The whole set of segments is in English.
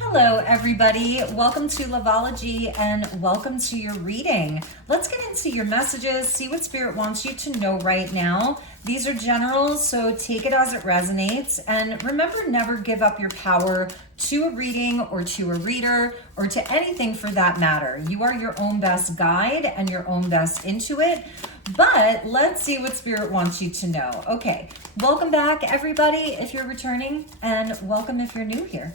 Hello, everybody. Welcome to loveology and welcome to your reading. Let's get into your messages, see what Spirit wants you to know right now. These are generals, so take it as it resonates. And remember, never give up your power to a reading or to a reader or to anything for that matter. You are your own best guide and your own best intuit. But let's see what Spirit wants you to know. Okay, welcome back, everybody, if you're returning, and welcome if you're new here.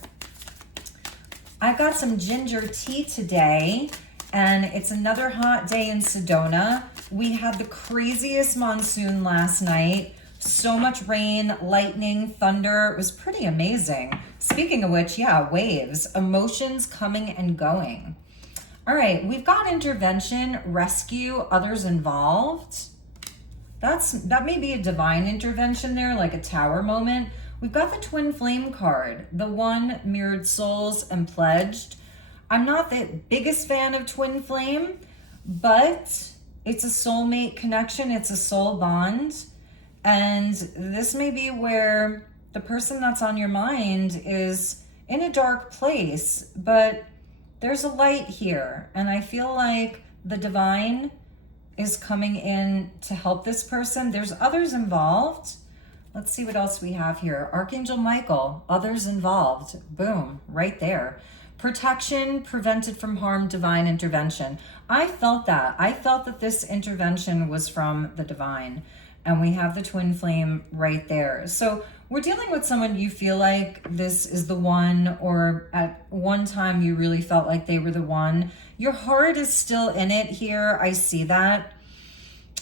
I've got some ginger tea today, and it's another hot day in Sedona. We had the craziest monsoon last night. So much rain, lightning, thunder. It was pretty amazing. Speaking of which, yeah, waves, emotions coming and going. All right, we've got intervention, rescue, others involved. That may be a divine intervention there, like a tower moment. We've got the twin flame card, the one mirrored souls and pledged. I'm not the biggest fan of twin flame, but it's a soulmate connection. It's a soul bond. And this may be where the person that's on your mind is in a dark place, but there's a light here. And I feel like the divine is coming in to help this person. There's others involved. Let's see what else we have here. Archangel Michael, others involved. Boom, right there. Protection, prevented from harm, divine intervention. I felt that. I felt that this intervention was from the divine. And we have the twin flame right there. So we're dealing with someone you feel like this is the one, or at one time you really felt like they were the one. Your heart is still in it here. I see that.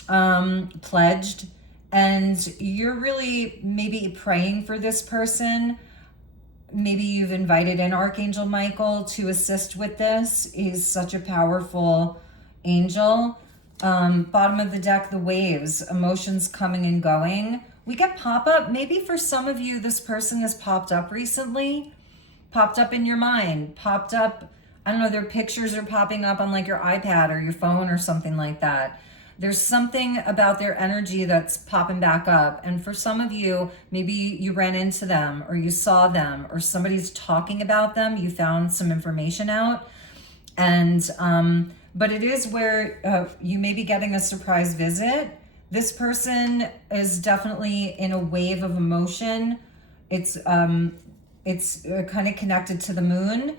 Pledged. And you're really maybe praying for this person. Maybe you've invited in Archangel Michael to assist with this. He's such a powerful angel. Bottom of the deck, the waves, emotions coming and going. We get pop-up. Maybe for some of you, this person has popped up recently. Popped up in your mind. Popped up, I don't know, their pictures are popping up on like your iPad or your phone or something like that. There's something about their energy that's popping back up. And for some of you, maybe you ran into them or you saw them or somebody's talking about them. You found some information out. And, but it is where you may be getting a surprise visit. This person is definitely in a wave of emotion. It's kind of connected to the moon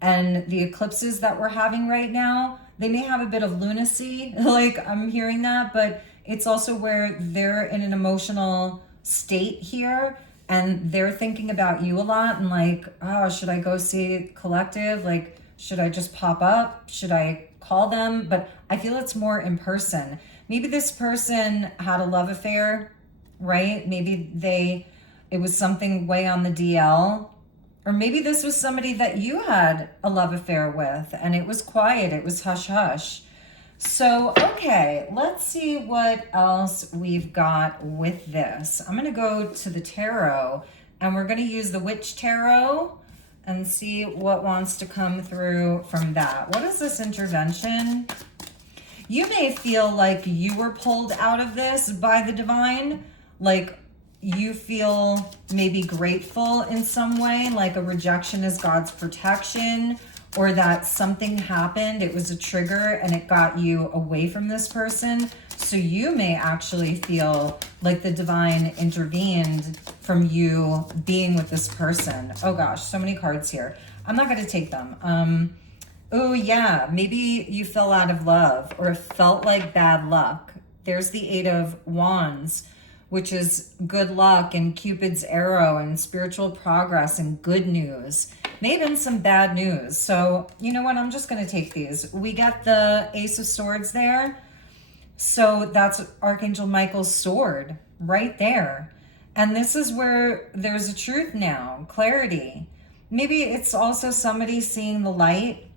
and the eclipses that we're having right now. They may have a bit of lunacy, like I'm hearing that, but it's also where they're in an emotional state here and they're thinking about you a lot and like, oh, should I go see Collective? Like, should I just pop up? Should I call them? But I feel it's more in person. Maybe this person had a love affair, right? Maybe it was something way on the DL. Or maybe this was somebody that you had a love affair with and it was quiet, it was hush hush. So, okay, let's see what else we've got with this. I'm gonna go to the tarot and we're gonna use the Witch Tarot and see what wants to come through from that. What is this intervention? You may feel like you were pulled out of this by the divine, like you feel maybe grateful in some way, like a rejection is God's protection, or that something happened, it was a trigger and it got you away from this person. So you may actually feel like the divine intervened from you being with this person. Oh gosh, so many cards here. I'm not gonna take them. Oh yeah, maybe you fell out of love or felt like bad luck. There's the Eight of Wands, which is good luck and Cupid's arrow and spiritual progress and good news. May have been some bad news. So you know what? I'm just going to take these. We got the Ace of Swords there. So that's Archangel Michael's sword right there. And this is where there's a truth now, clarity. Maybe it's also somebody seeing the light.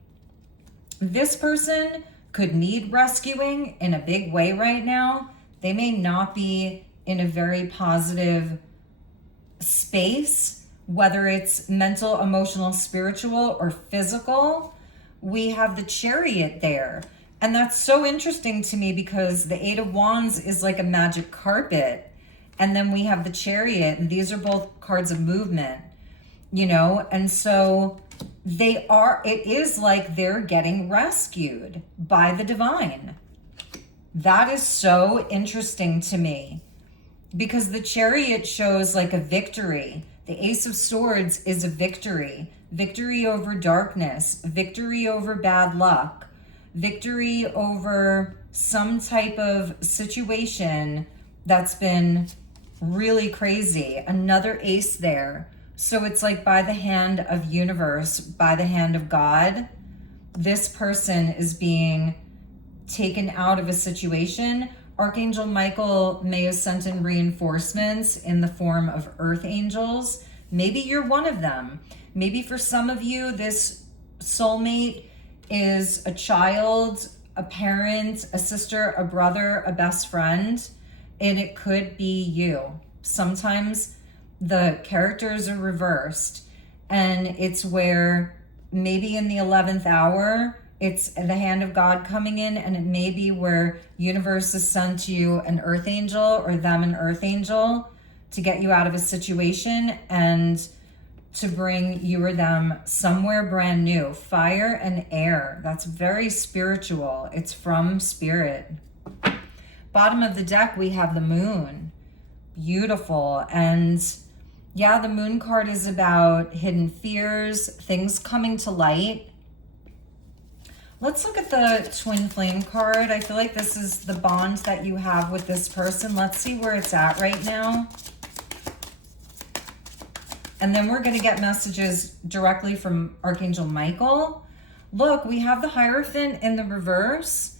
This person could need rescuing in a big way right now. They may not be in a very positive space, whether it's mental, emotional, spiritual, or physical. We have the Chariot there. And that's so interesting to me because the Eight of Wands is like a magic carpet. And then we have the Chariot, and these are both cards of movement, you know? And so it is like they're getting rescued by the divine. That is so interesting to me, because the Chariot shows like a victory. The Ace of Swords is a victory. Victory over darkness, victory over bad luck, victory over some type of situation that's been really crazy. Another ace there. So it's like by the hand of universe, by the hand of God, this person is being taken out of a situation. Archangel Michael may have sent in reinforcements in the form of earth angels. Maybe you're one of them. Maybe for some of you, this soulmate is a child, a parent, a sister, a brother, a best friend, and it could be you. Sometimes the characters are reversed, and it's where maybe in the 11th hour, it's the hand of God coming in, and it may be where universe has sent you an earth angel or them an earth angel to get you out of a situation and to bring you or them somewhere brand new. Fire and air. That's very spiritual. It's from spirit. Bottom of the deck, we have the moon. Beautiful. And yeah, the moon card is about hidden fears, things coming to light. Let's look at the twin flame card. I feel like this is the bond that you have with this person. Let's see where it's at right now. And then we're going to get messages directly from Archangel Michael. Look, we have the Hierophant in the reverse.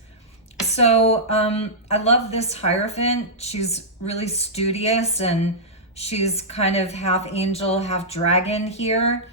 So I love this Hierophant. She's really studious, and she's kind of half angel, half dragon here.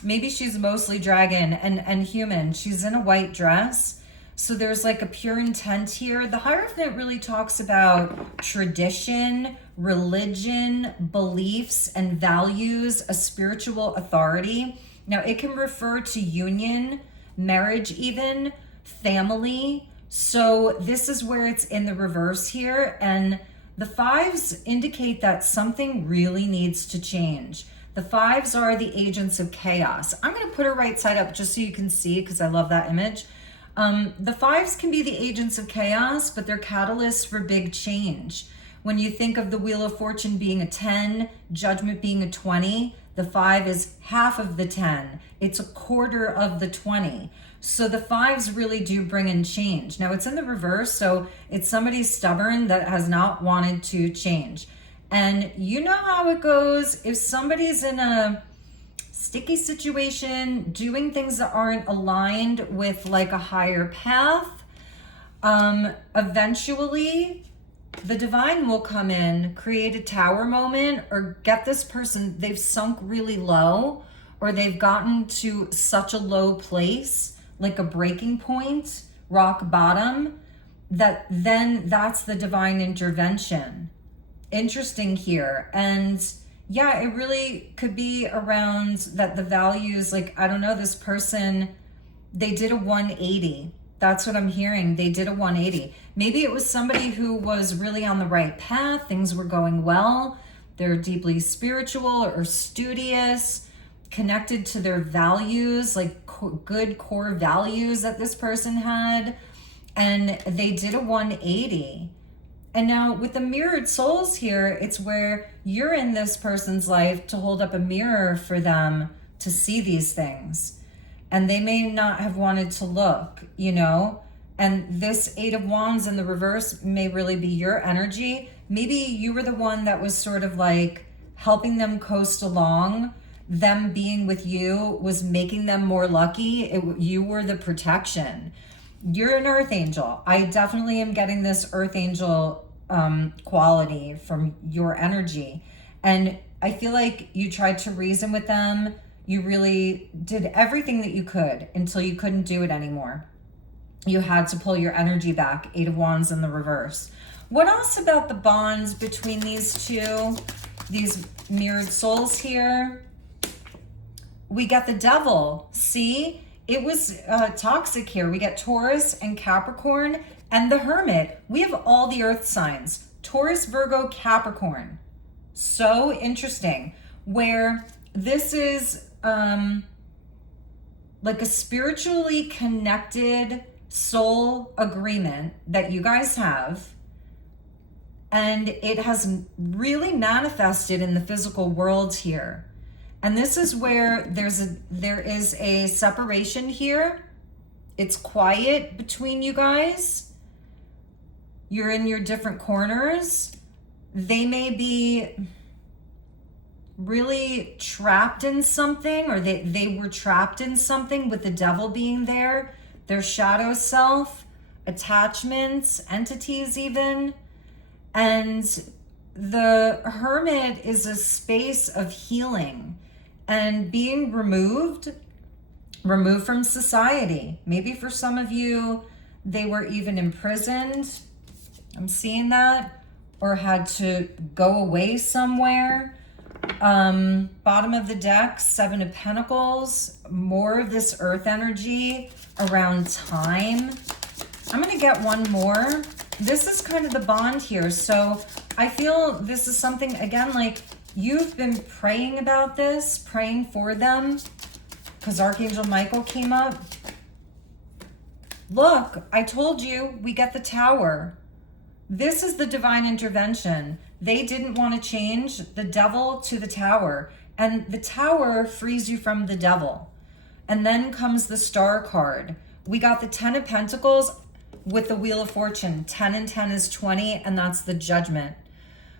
Maybe she's mostly dragon and human. She's in a white dress. So there's like a pure intent here. The Hierophant really talks about tradition, religion, beliefs, and values, a spiritual authority. Now, it can refer to union, marriage even, family. So this is where it's in the reverse here. And the fives indicate that something really needs to change. The fives are the agents of chaos. I'm going to put her right side up just so you can see, because I love that image. The fives can be the agents of chaos, but they're catalysts for big change. When you think of the Wheel of Fortune being a 10, Judgment being a 20, the 5 is half of the 10. It's a quarter of the 20. So the 5s really do bring in change. Now it's in the reverse, so it's somebody stubborn that has not wanted to change. And you know how it goes. If somebody's in a sticky situation, doing things that aren't aligned with like a higher path, eventually the divine will come in, create a tower moment, or get this person, they've sunk really low, or they've gotten to such a low place, like a breaking point, rock bottom, that then that's the divine intervention. Interesting here. And yeah, it really could be around that the values, like, I don't know, this person, they did a 180. That's what I'm hearing. They did a 180. Maybe it was somebody who was really on the right path. Things were going well. They're deeply spiritual or studious, connected to their values, like good core values that this person had. And they did a 180. And now with the mirrored souls here, it's where you're in this person's life to hold up a mirror for them to see these things. And they may not have wanted to look, you know? And this 8 of Wands in the reverse may really be your energy. Maybe you were the one that was sort of like helping them coast along. Them being with you was making them more lucky. You were the protection. You're an earth angel. I definitely am getting this earth angel quality from your energy. And I feel like you tried to reason with them. You really did everything that you could until you couldn't do it anymore. You had to pull your energy back. 8 of Wands in the reverse. What else about the bonds between these two, these mirrored souls here? We got the Devil. See, it was toxic here. We get Taurus and Capricorn and the Hermit. We have all the earth signs. Taurus, Virgo, Capricorn. So interesting. Where this is like a spiritually connected soul agreement that you guys have, and it has really manifested in the physical world here. And this is where there is a separation here. It's quiet between you guys. You're in your different corners. They may be really trapped in something, or they were trapped in something with the devil being there, their shadow self, attachments, entities even. And the Hermit is a space of healing and being removed from society. Maybe for some of you, they were even imprisoned. I'm seeing that, or had to go away somewhere. Bottom of the deck, Seven of Pentacles, more of this earth energy around time. I'm going to get one more. This is kind of the bond here. So I feel this is something, again, like you've been praying about this, praying for them, because Archangel Michael came up. Look, I told you, we get the Tower. This is the divine intervention. They didn't want to change the devil to the Tower, and the Tower frees you from the devil. And then comes the Star card. We got the 10 of Pentacles with the Wheel of Fortune. 10 and 10 is 20, and that's the Judgment.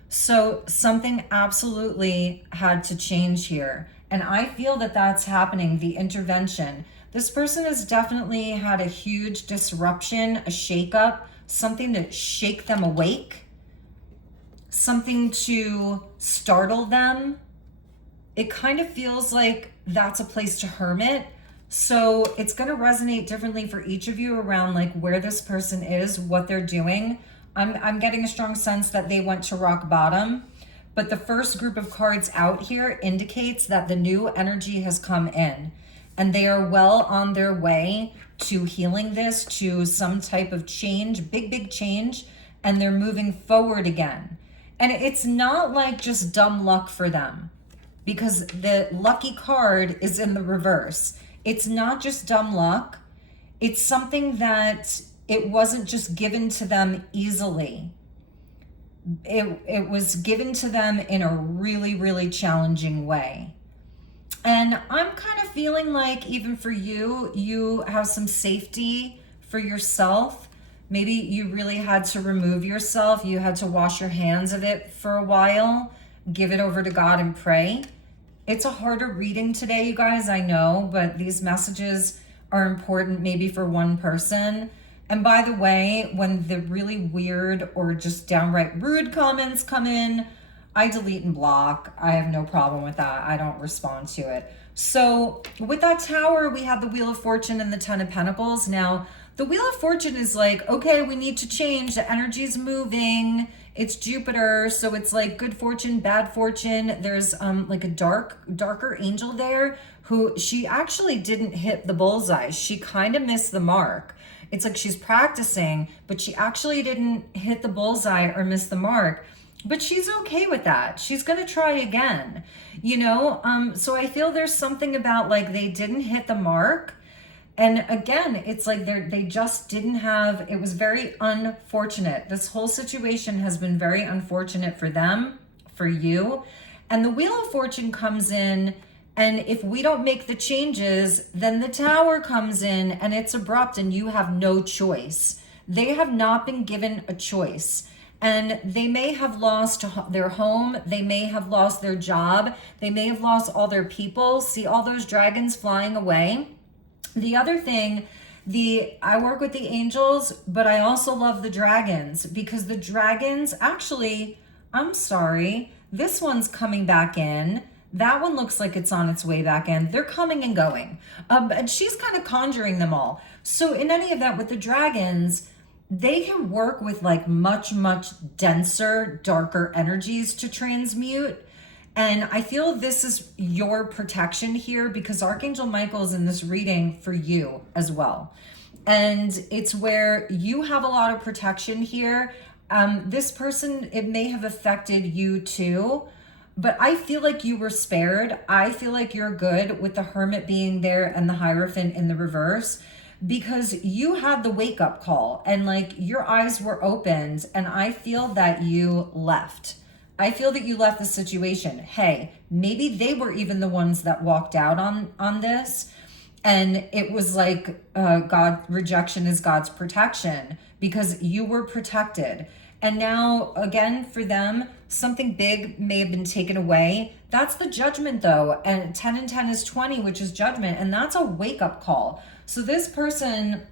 So something absolutely had to change here. And I feel that that's happening, the intervention. This person has definitely had a huge disruption, a shakeup, something to shake them awake, something to startle them. It kind of feels like that's a place to hermit. So it's going to resonate differently for each of you around like where this person is, what they're doing. I'm getting a strong sense that they went to rock bottom, but the first group of cards out here indicates that the new energy has come in and they are well on their way to healing this, to some type of change, big change, and they're moving forward again. And it's not like just dumb luck for them, because the lucky card is in the reverse. It's not just dumb luck. It's something that it wasn't just given to them easily. It was given to them in a really challenging way. And I'm kind of feeling like even for you, you have some safety for yourself. Maybe you really had to remove yourself. You had to wash your hands of it for a while, give it over to God and pray. It's a harder reading today, you guys, I know, but these messages are important maybe for one person. And by the way, when the really weird or just downright rude comments come in, I delete and block. I have no problem with that. I don't respond to it. So with that Tower, we have the Wheel of Fortune and the 10 of Pentacles. Now, the Wheel of Fortune is like, okay, we need to change. The energy's moving. It's Jupiter. So it's like good fortune, bad fortune. There's like a darker angel there who she actually didn't hit the bullseye. She kind of missed the mark. It's like she's practicing, but she actually didn't hit the bullseye or miss the mark. But she's okay with that. She's going to try again, you know? So I feel there's something about like they didn't hit the mark. And again, it's like they just didn't have, it was very unfortunate. This whole situation has been very unfortunate for them, for you. And the Wheel of Fortune comes in, and if we don't make the changes, then the Tower comes in and it's abrupt and you have no choice. They have not been given a choice. And they may have lost their home. They may have lost their job. They may have lost all their people. See all those dragons flying away? The other thing, I work with the angels, but I also love the dragons, because the dragons actually, I'm sorry, this one's coming back in. That one looks like it's on its way back in. They're coming and going. And she's kind of conjuring them all. So in any event, with the dragons, they can work with like much denser, darker energies to transmute. And I feel this is your protection here, because Archangel Michael is in this reading for you as well. And it's where you have a lot of protection here. This person, it may have affected you too. but I feel like you were spared. I feel like you're good with the Hermit being there and the Hierophant in the reverse, because you had the wake up call and like your eyes were opened, and I feel that you left. I feel that you left the situation. Hey, maybe they were even the ones that walked out on this, and it was like God, rejection is God's protection, because you were protected. And now again, for them, something big may have been taken away. That's the judgment though. And 10 and 10 is 20, which is judgment. And that's a wake up call. So this person,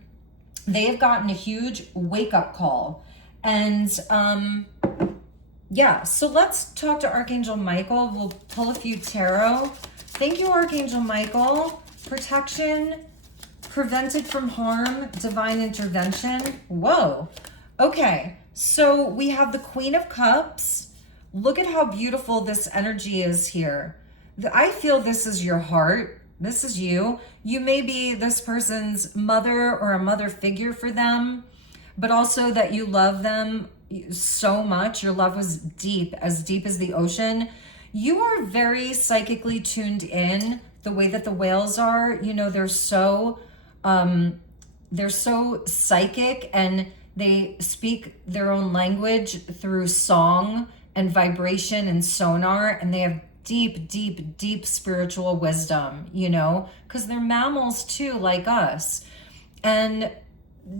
they have gotten a huge wake up call. And yeah, so let's talk to Archangel Michael. We'll pull a few tarot. Thank you, Archangel Michael. Protection, prevented from harm, divine intervention. Whoa. Okay, so we have the Queen of Cups. Look at how beautiful this energy is here. I feel this is your heart. This is you. You may be this person's mother or a mother figure for them, but also that you love them so much. Your love was deep as the ocean. You are very psychically tuned in, the way that the whales are. You know, they're so psychic, and they speak their own language through song and vibration and sonar, and they have deep spiritual wisdom, you know, because they're mammals too, like us. And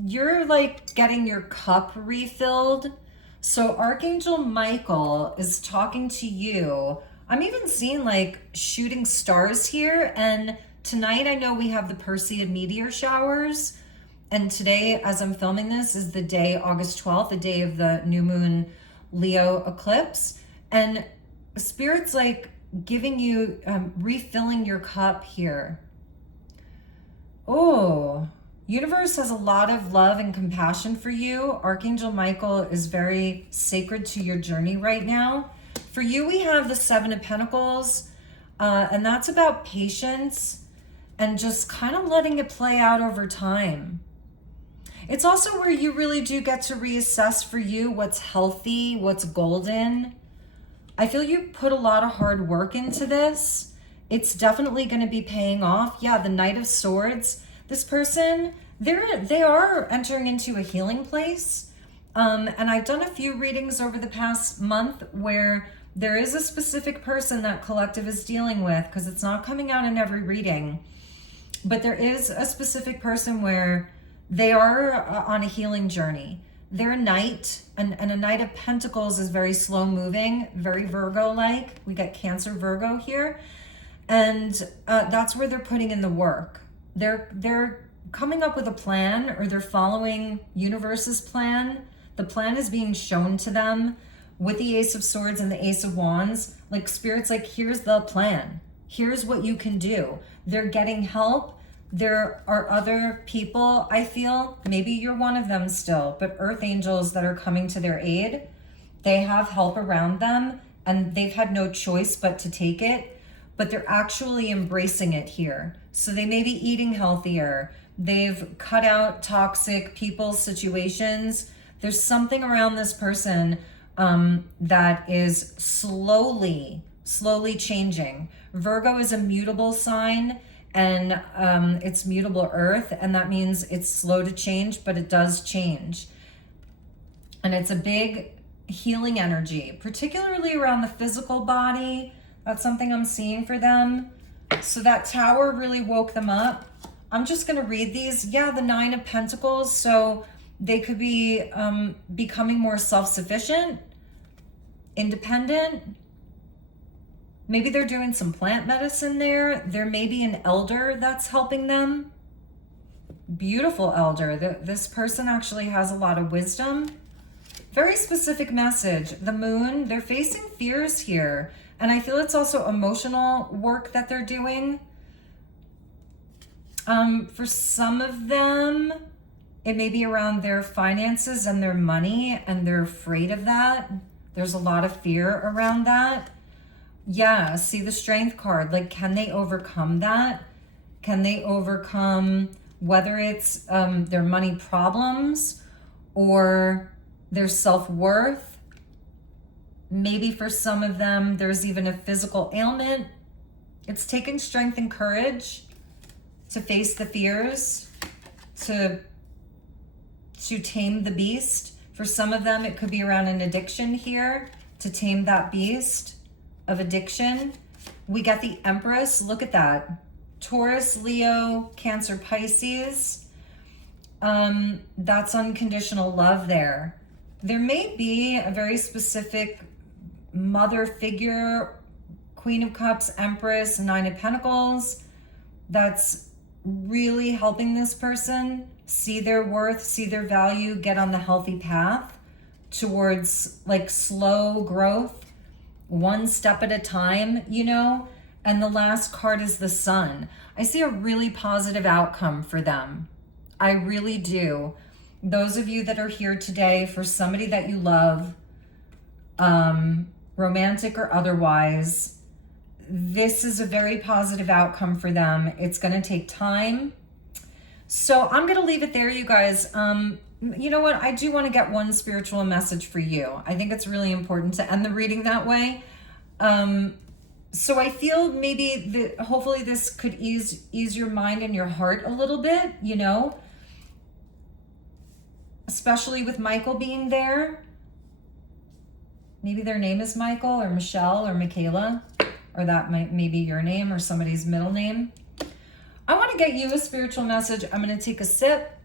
you're like getting your cup refilled. So Archangel Michael is talking to you. I'm even seeing like shooting stars here. And tonight I know we have the Perseid meteor showers. And today, as I'm filming this, is the day, August 12th, the day of the new moon Leo eclipse. And Spirit's like giving you, refilling your cup here. Oh, universe has a lot of love and compassion for you. Archangel Michael is very sacred to your journey right now. For you, we have the Seven of Pentacles, and that's about patience and just kind of letting it play out over time. It's also where you really do get to reassess for you what's healthy, what's golden. I feel you put a lot of hard work into this. It's definitely going to be paying off. Yeah, the Knight of Swords. This person, they are entering into a healing place. And I've done a few readings over the past month where there is a specific person that collective is dealing with, because it's not coming out in every reading. But there is a specific person where they are on a healing journey. They're a knight, and a Knight of Pentacles is very slow moving, very Virgo-like. We got Cancer Virgo here. And that's where they're putting in the work. They're coming up with a plan, or they're following universe's plan. The plan is being shown to them with the Ace of Swords and the Ace of Wands. Like Spirit's like, here's the plan. Here's what you can do. They're getting help. There are other people, I feel, maybe you're one of them still, but earth angels that are coming to their aid. They have help around them, and they've had no choice but to take it, but they're actually embracing it here. So they may be eating healthier. They've cut out toxic people, situations. There's something around this person that is slowly changing. Virgo is a mutable sign, and it's mutable earth, and that means it's slow to change, but it does change. And it's a big healing energy, particularly around the physical body. That's something I'm seeing for them. So that Tower really woke them up. I'm just going to read these. Yeah, the Nine of Pentacles. So they could be becoming more self-sufficient, independent. Maybe they're doing some plant medicine there. There may be an elder that's helping them. Beautiful elder. This person actually has a lot of wisdom. Very specific message. The Moon, they're facing fears here. And I feel it's also emotional work that they're doing. For some of them, it may be around their finances and their money, and they're afraid of that. There's a lot of fear around that. Yeah, see the Strength card. Like, can they overcome that? Can they overcome whether it's their money problems or their self-worth? Maybe for some of them, there's even a physical ailment. It's taken strength and courage to face the fears, to tame the beast. For some of them, it could be around an addiction here, to tame that beast of addiction. We got the Empress. Look at that. Taurus, Leo, Cancer, Pisces. That's unconditional love there. There may be a very specific mother figure, Queen of Cups, Empress, Nine of Pentacles, that's really helping this person see their worth, see their value, get on the healthy path towards like slow growth, one step at a time, you know? And the last card is the Sun. I see a really positive outcome for them. I really do. Those of you that are here today for somebody that you love, romantic or otherwise, this is a very positive outcome for them. It's going to take time. So I'm going to leave it there, you guys. You know what? I do want to get one spiritual message for you. I think it's really important to end the reading that way. So I feel maybe that hopefully this could ease your mind and your heart a little bit, you know, especially with Michael being there. Maybe their name is Michael or Michelle or Michaela, or that might maybe your name or somebody's middle name. I want to get you a spiritual message. I'm going to take a sip.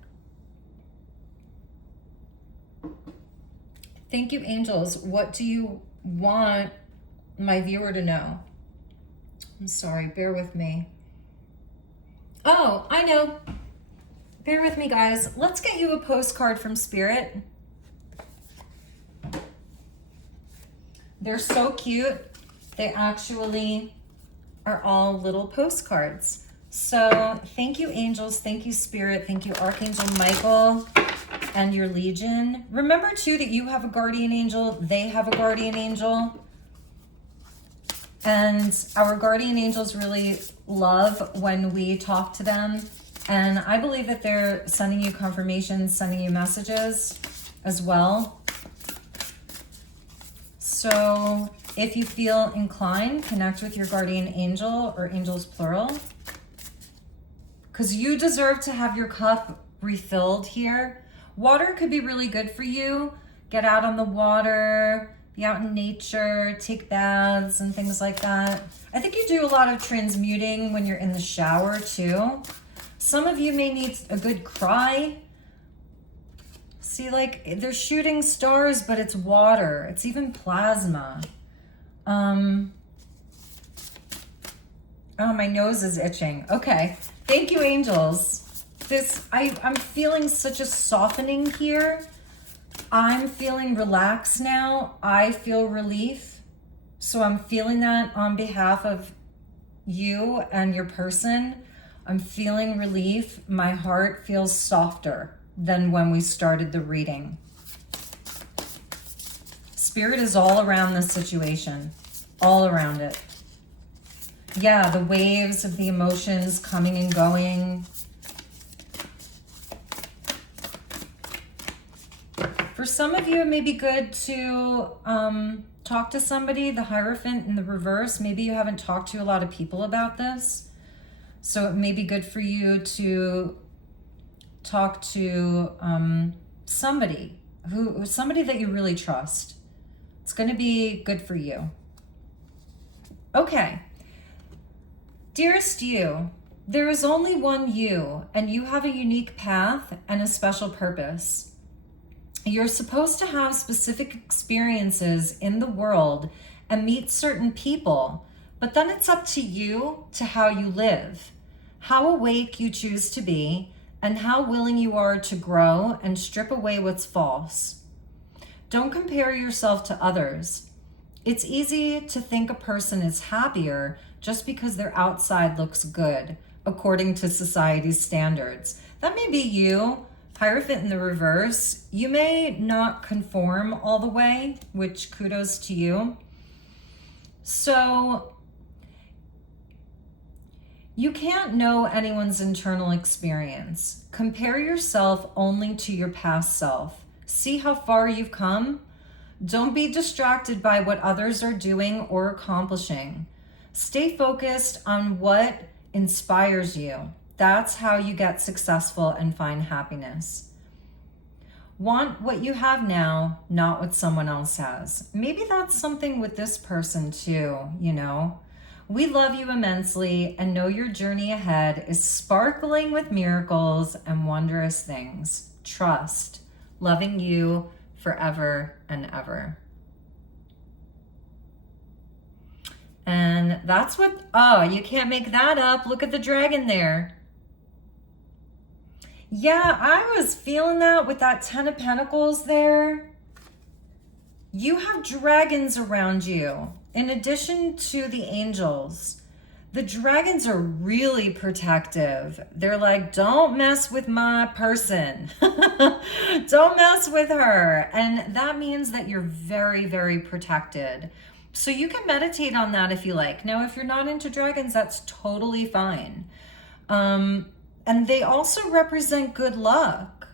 Thank you, angels. What do you want my viewer to know? I'm sorry, bear with me. Oh, I know. Bear with me, guys. Let's get you a postcard from Spirit. They're so cute. They actually are all little postcards. So thank you, angels. Thank you, Spirit. Thank you, Archangel Michael and your Legion. Remember, too, that you have a guardian angel. They have a guardian angel. And our guardian angels really love when we talk to them. And I believe that they're sending you confirmations, sending you messages as well. So if you feel inclined, connect with your guardian angel or angels plural, because you deserve to have your cup refilled here. Water could be really good for you. Get out on the water, be out in nature, take baths and things like that. I think you do a lot of transmuting when you're in the shower too. Some of you may need a good cry. See, like, they're shooting stars, but it's water. It's even plasma. Oh, my nose is itching. Okay. Thank you, angels. I'm feeling such a softening here. I'm feeling relaxed now. I feel relief. So I'm feeling that on behalf of you and your person. I'm feeling relief. My heart feels softer than when we started the reading. Spirit is all around this situation, all around it. Yeah, the waves of the emotions coming and going. For some of you, it may be good to talk to somebody, the Hierophant in the reverse. Maybe you haven't talked to a lot of people about this. So it may be good for you to talk to somebody that you really trust. It's going to be good for you. Okay. Dearest you, there is only one you, and you have a unique path and a special purpose. You're supposed to have specific experiences in the world and meet certain people, but then it's up to you to how you live, how awake you choose to be, and how willing you are to grow and strip away what's false. Don't compare yourself to others. It's easy to think a person is happier just because their outside looks good, according to society's standards. That may be you, Hierophant in the reverse. You may not conform all the way, which kudos to you. So you can't know anyone's internal experience. Compare yourself only to your past self. See how far you've come. Don't be distracted by what others are doing or accomplishing. Stay focused on what inspires you. That's how you get successful and find happiness. Want what you have now, not what someone else has. Maybe that's something with this person too, you know. We love you immensely and know your journey ahead is sparkling with miracles and wondrous things. Trust. Loving you forever and ever. And that's what, oh, you can't make that up. Look at the dragon there. Yeah, I was feeling that with that 10 of Pentacles there. You have dragons around you. In addition to the angels, the dragons are really protective. They're like, don't mess with my person. Don't mess with her. And that means that you're very, very protected. So you can meditate on that if you like. Now, if you're not into dragons, that's totally fine. And they also represent good luck.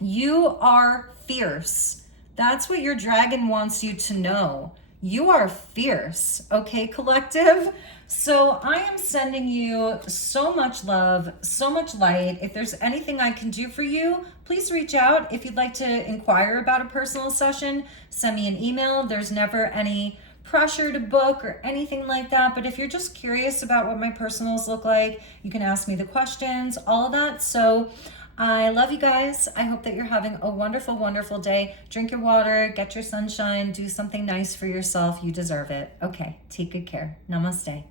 You are fierce. That's what your dragon wants you to know. You are fierce, okay, collective? So I am sending you so much love, so much light. If there's anything I can do for you, please reach out. If you'd like to inquire about a personal session, send me an email. There's never any pressure to book or anything like that. But if you're just curious about what my personals look like, you can ask me the questions, all of that. So I love you guys. I hope that you're having a wonderful, wonderful day. Drink your water, get your sunshine, do something nice for yourself. You deserve it. Okay, take good care. Namaste.